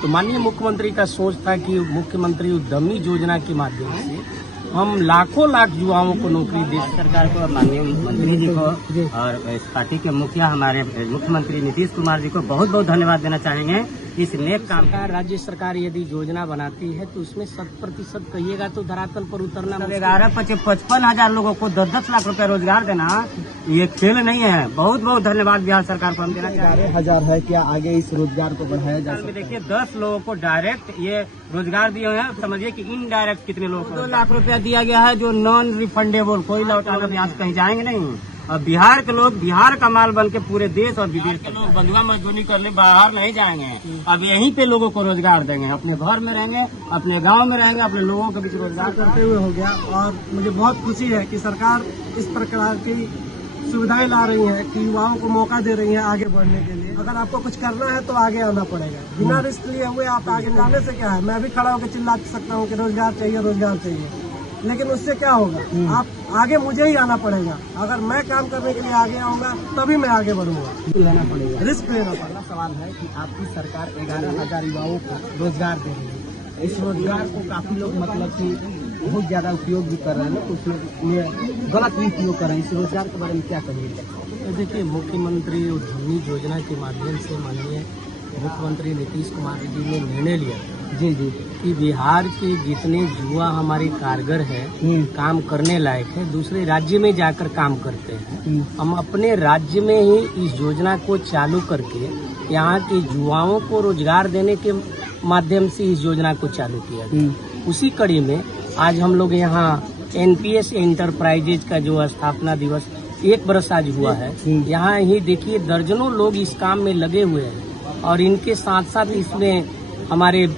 तो माननीय मुख्यमंत्री का सोच था कि मुख्यमंत्री उद्यमी योजना के माध्यम से हम लाखों लाख युवाओं को नौकरी दे। सरकार को, माननीय मंत्री जी को और इस पार्टी के मुखिया हमारे मुख्यमंत्री नीतीश कुमार जी को बहुत बहुत धन्यवाद देना चाहेंगे इस नेक काम का। राज्य सरकार यदि योजना बनाती है तो उसमें 100% कहिएगा तो धरातल पर उतरना। 11-55 लोगों को 10-10 लाख रुपए रोजगार देना ये खेल नहीं है। बहुत बहुत धन्यवाद बिहार सरकार को हम देना चाहेंगे। 11,000 है, क्या आगे इस रोजगार को बढ़ाया जा सकता है? देखिए 10 लोगों को डायरेक्ट ये रोजगार दिए हुए हैं। समझिए कि इनडायरेक्ट कितने लोगों को 2 लाख रुपया दिया गया है जो नॉन रिफंडेबल, कोई लौटाना यहाँ से कहीं जाएंगे नहीं। अब बिहार के लोग बिहार का माल बन के पूरे देश और विदेश के लोग बंधुआ मजदूरी करने बाहर नहीं जाएंगे। अब यहीं पे लोगों को रोजगार देंगे, अपने घर में रहेंगे, अपने गांव में रहेंगे, अपने लोगों के बीच रोजगार करते हुए हो गया। और मुझे बहुत खुशी है कि सरकार इस प्रकार की सुविधाएं ला रही है कि युवाओं को मौका दे रही है आगे बढ़ने के लिए। अगर आपको कुछ करना है तो आगे आना पड़ेगा, बिना रिस्क लिए हुए आप आगे जाने से क्या है। मैं भी खड़ा होकर चिल्ला सकता हूँ कि रोजगार चाहिए, रोजगार चाहिए, लेकिन उससे क्या होगा, आप आगे मुझे ही आना पड़ेगा। अगर मैं काम करने के लिए आगे आऊंगा तभी मैं आगे बढ़ूंगा। लेना पड़ेगा, रिस्क लेना पड़ेगा। पहला सवाल है कि आपकी सरकार 11,000 युवाओं को रोजगार दे रही है। इस रोजगार को काफी लोग मतलब कि बहुत ज्यादा उपयोग भी कर रहे हैं, कुछ लोग गलत भी उपयोग कर रहे हैं। इस रोजगार के बारे में क्या कहेंगे? तो देखिए, मुख्यमंत्री उद्यमी योजना के माध्यम से माननीय मुख्यमंत्री नीतीश कुमार जी ने निर्णय लिया जी कि बिहार के जितने युवा हमारे कारगर हैं, काम करने लायक है, दूसरे राज्य में जाकर काम करते हैं, हम अपने राज्य में ही इस योजना को चालू करके यहाँ के युवाओं को रोजगार देने के माध्यम से इस योजना को चालू किया। उसी कड़ी में आज हम लोग यहाँ NPS एंटरप्राइजेज का जो स्थापना दिवस 1 वर्ष आज हुआ है, यहाँ ही देखिए दर्जनों लोग इस काम में लगे हुए हैं और इनके साथ साथ इसमें हमारे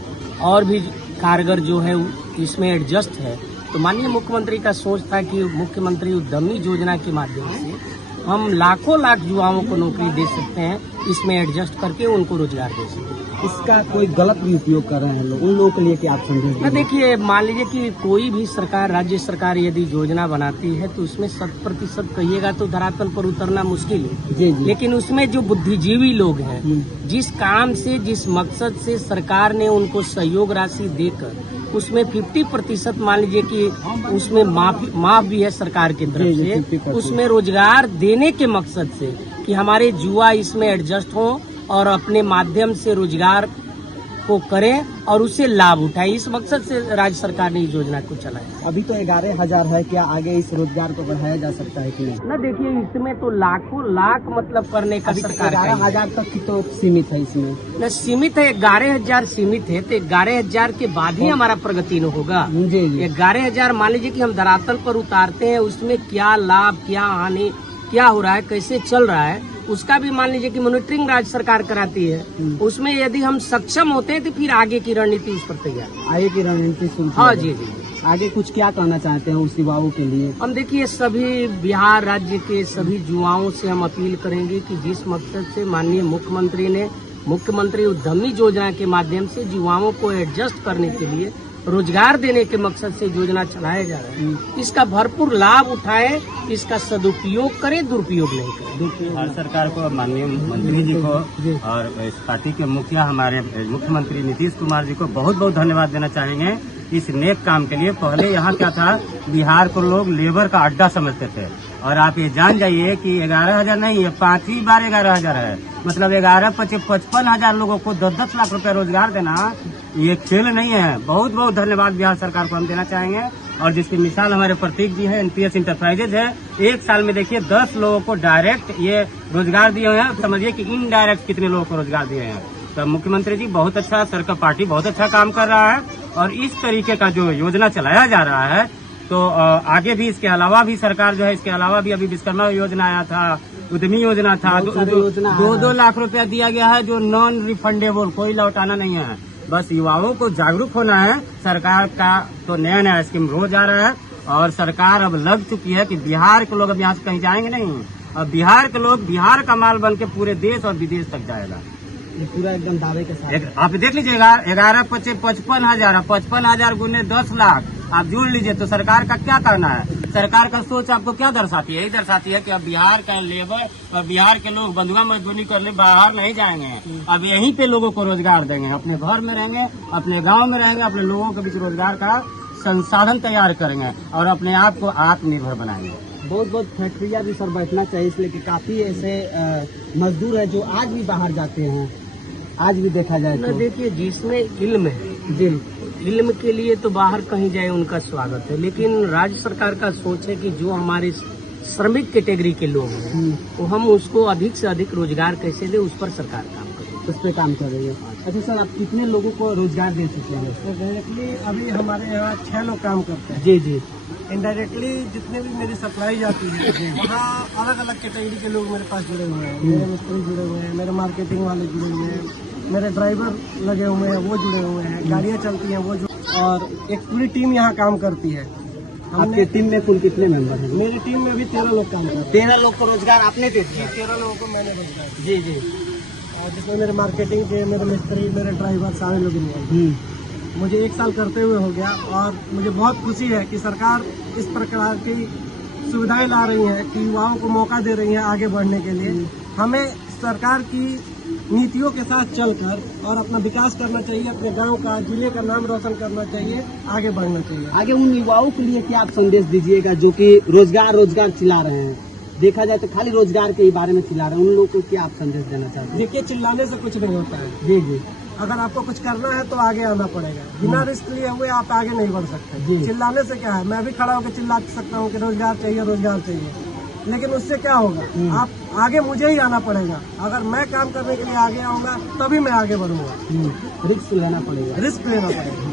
और भी कारगर जो है इसमें एडजस्ट है। तो माननीय मुख्यमंत्री का सोच था कि मुख्यमंत्री उद्यमी योजना के माध्यम से हम लाखों लाख युवाओं को नौकरी दे सकते हैं, इसमें एडजस्ट करके उनको रोजगार दे सकते हैं। इसका कोई गलत भी उपयोग कर रहे हैं लोग, उन लोगों के लिए क्या आप समझेंगे? देखिए, मान लीजिए कि कोई भी सरकार, राज्य सरकार यदि योजना बनाती है तो उसमें 100% कहिएगा तो धरातल पर उतरना मुश्किल है। जी। लेकिन उसमें जो बुद्धिजीवी लोग हैं, जिस काम से, जिस मकसद से सरकार ने उनको सहयोग राशि देकर उसमें 50% मान लीजिए कि उसमें माफ भी है सरकार की तरफ से, उसमें रोजगार देने के मकसद से कि हमारे युवा इसमें एडजस्ट हों और अपने माध्यम से रोजगार को करें और उससे लाभ उठाएं, इस मकसद से राज्य सरकार ने इस योजना को चलाया। अभी तो 11,000 है, क्या आगे इस रोजगार को बढ़ाया जा सकता है कि नहीं? न देखिए, इसमें तो लाखों लाख मतलब करने का सरकार 11,000 तक की तो सीमित है। इसमें न सीमित है, 11,000 सीमित है तो 11,000 के बाद ही हमारा प्रगति न होगा। 11,000 मान लीजिए कि हम धरातल पर उतारते हैं, उसमें क्या लाभ, क्या हानि, क्या हो रहा है, कैसे चल रहा है, उसका भी मान लीजिए कि मॉनिटरिंग राज्य सरकार कराती है। उसमें यदि हम सक्षम होते हैं तो फिर आगे की रणनीति उस पर तैयार। आगे की रणनीति शुरू। हाँ जी। आगे कुछ क्या कहना चाहते हैं उस युवाओं के लिए? हम देखिए, सभी बिहार राज्य के सभी युवाओं से हम अपील करेंगे कि जिस मकसद से माननीय मुख्यमंत्री ने मुख्यमंत्री उद्यमी योजना के माध्यम से युवाओं को एडजस्ट करने के लिए, रोजगार देने के मकसद से योजना चलाया जा रहा है, इसका भरपूर लाभ उठाएं, इसका सदुपयोग करें, दुरुपयोग नहीं करें। और सरकार को, माननीय मंत्री जी को और इस पार्टी के मुखिया हमारे मुख्यमंत्री नीतीश कुमार जी को बहुत बहुत धन्यवाद देना चाहेंगे इस नेक काम के लिए। पहले यहाँ क्या था, बिहार को लोग लेबर का अड्डा समझते थे और आप ये जान जाइए कि 11,000 नहीं है, 5 बार 11,000 है। मतलब 11-55 लोगों को 10-10 लाख रुपए रोजगार देना ये खेल नहीं है। बहुत बहुत धन्यवाद बिहार सरकार को हम देना चाहेंगे। और जिसकी मिसाल हमारे प्रतीक जी है, NPS एंटरप्राइजेज है। 1 साल में देखिए 10 लोगों को डायरेक्ट ये रोजगार दिए हुए हैं। समझिए कि इनडायरेक्ट कितने लोगों को रोजगार दिए हैं। तो मुख्यमंत्री जी बहुत अच्छा, सरकार पार्टी बहुत अच्छा काम कर रहा है और इस तरीके का जो योजना चलाया जा रहा है तो आगे भी इसके अलावा भी सरकार जो है, इसके अलावा भी अभी विश्वकर्मा योजना आया था, उद्यमी योजना था, 2-2 लाख रुपया दिया गया है जो नॉन रिफंडेबल, कोई लौटाना नहीं है। बस युवाओं को जागरूक होना है। सरकार का तो नया नया स्कीम रोज आ रहा है और सरकार अब लग चुकी है कि बिहार के लोग अब यहाँ से कहीं जाएंगे नहीं। अब बिहार के लोग बिहार का माल बन के पूरे देश और विदेश तक जाएगा। पूरा एकदम दावे के साथ आप देख लीजिएगा, 11-55 हजार 55,000 गुने 10 लाख आप जोड़ लीजिए। तो सरकार का क्या करना है, सरकार का सोच आपको क्या दर्शाती है? यही दर्शाती है कि अब बिहार का लेबर और बिहार के लोग बंधुआ मजदूरी करने बाहर नहीं जाएंगे, अब यहीं पे लोगों को रोजगार देंगे, अपने घर में रहेंगे, अपने गांव में रहेंगे, अपने लोगों के बीच रोजगार का संसाधन तैयार करेंगे और अपने आप को आत्मनिर्भर बनाएंगे। बहुत बहुत फैक्ट्रियाँ भी सर बैठना चाहिए, इसलिए कि काफी ऐसे मजदूर है जो आज भी बाहर जाते हैं, आज भी देखा जाए तो। देखिए, जिसमें इल्म है जी, इल्म के लिए तो बाहर कहीं जाए उनका स्वागत है, लेकिन राज्य सरकार का सोच है कि जो हमारे श्रमिक कैटेगरी के लोग हैं तो हम उसको अधिक से अधिक रोजगार कैसे दे, उस पर सरकार काम करे, उस पर काम कर रही है। अच्छा सर, आप कितने लोगों को रोजगार दे चुके हैं? तो डायरेक्टली अभी हमारे यहाँ 6 लोग काम करते हैं। जी जी। इनडायरेक्टली जितने भी मेरी सप्लाई जाती है वहाँ अलग अलग कैटेगरी के लोग मेरे पास जुड़े हुए हैं। मेरे मिस्त्री जुड़े हुए हैं, मेरे मार्केटिंग वाले जुड़े हुए हैं, मेरे ड्राइवर लगे हुए हैं वो जुड़े हुए हैं, गाड़ियाँ चलती हैं वो और एक पूरी टीम यहाँ काम करती है। आपके टीम में कुल कितने मेंबर हैं? मेरी टीम में भी 13 लोग काम करते हैं। 13 लोग को रोजगार आपने दे दिया? 13 लोगों को मैंने रोजगार दिया। जी जी। और जिसमें मेरे मार्केटिंग के, मेरे मिस्त्री, मेरे ड्राइवर सारे लोग हैं। मुझे 1 साल करते हुए हो गया और मुझे बहुत खुशी है कि सरकार इस प्रकार की सुविधाएं ला रही है कि युवाओं को मौका दे रही है आगे बढ़ने के लिए। हमें सरकार की नीतियों के साथ चलकर और अपना विकास करना चाहिए, अपने गांव का, जिले का नाम रोशन करना चाहिए, आगे बढ़ना चाहिए। आगे उन युवाओं के लिए क्या आप संदेश दीजिएगा जो कि रोजगार चिल्ला रहे हैं? देखा जाए तो खाली रोजगार के ही बारे में चिल्ला रहे हैं, उन लोगों को क्या आप संदेश देना चाहते हैं? देखिए, चिल्लाने से कुछ नहीं होता है जी जी। अगर आपको कुछ करना है तो आगे आना पड़ेगा। बिना रिस्क लिए हुए आप आगे नहीं बढ़ सकते। जी। चिल्लाने से क्या है, मैं भी खड़ा होकर चिल्ला सकता हूँ कि रोजगार चाहिए, रोजगार चाहिए, लेकिन उससे क्या होगा, आप आगे मुझे ही आना पड़ेगा। अगर मैं काम करने के लिए आगे आऊंगा तभी मैं आगे बढ़ूंगा। रिस्क लेना पड़ेगा। रिस्क लेना पड़ेगा।